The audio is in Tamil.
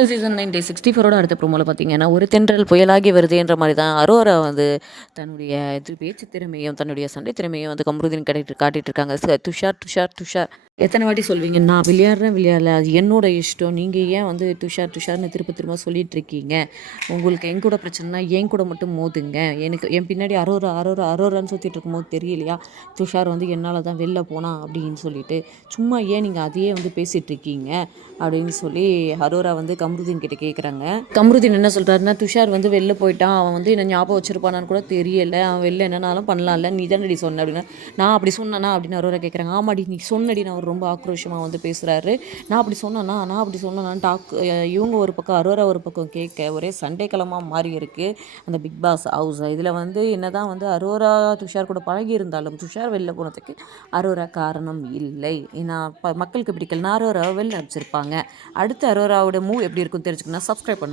தமிழ் சீசன் 9 டே 64ஓட அடுத்த ப்ரோமோவில் பார்த்தீங்கன்னா ஒரு தென்றல் புயலாகி வருதுன்ற மாதிரி தான் அரோரா வந்து தன்னுடைய பேச்சு திறமையும் தன்னுடைய சண்டை திறமையும் வந்து கமருதீன் காட்டிட்டு இருக்காங்க. துஷார் துஷார் துஷார் எத்தனை வாட்டி சொல்வீங்க, நான் விளையாடுறேன் விளையாடல, அது என்னோட இஷ்டம், நீங்கள் ஏன் வந்து துஷார் துஷார்னு திரும்ப திரும்ப சொல்லிட்டு இருக்கீங்க, உங்களுக்கு என் கூட பிரச்சனைனா என் கூட மட்டும் மோதுங்க, எனக்கு என் பின்னாடி அரோரா அரோரா அரோரான்னு சுற்றிட்டு இருக்கும்போது தெரியலையா துஷார் வந்து என்னால் தான் வெளில போனான் அப்படின்னு சொல்லிட்டு சும்மா ஏன் நீங்கள் அதையே வந்து பேசிகிட்டு இருக்கீங்க அப்படின்னு சொல்லி அரோரா வந்து கமருதீன் கிட்ட கேட்குறாங்க. கமருதீன் என்ன சொல்கிறாருன்னா, துஷார் வந்து வெளில போயிட்டான், அவன் வந்து என்ன ஞாபகம் வச்சிருப்பானான்னு கூட தெரியல, அவன் வெளில என்னன்னாலும் பண்ணலாம்ல, நீ தானடி சொன்ன அப்படின்னா, நான் அப்படி சொன்னேன்னா அப்படின்னு அரோரா கேட்குறாங்க. ஆமாடி நீ சொன்னடி, நான் ரொம்ப ஆக்ரோஷமாக வந்து பேசுகிறாரு, நான் அப்படி சொன்னேன்னா இவங்க ஒரு பக்கம் அரோரா ஒரு பக்கம் கேட்க ஒரே சண்டை களமாக மாறி இருக்குது அந்த பிக் பாஸ் ஹவுஸ். இதில் வந்து என்னதான் வந்து அரோரா துஷார் கூட பழகி இருந்தாலும் துஷார் வெளில போனதுக்கு அரோரா காரணம் இல்லை. ஏன்னா மக்களுக்கு பிடிக்கலனா அரோராவை வெளில அனுப்பிச்சிருப்பாங்க. அடுத்து அரோராவோட மூவ் எப்படி இருக்குன்னு தெரிஞ்சுக்கணும்னா சப்ஸ்கிரைப் பண்ணுங்க.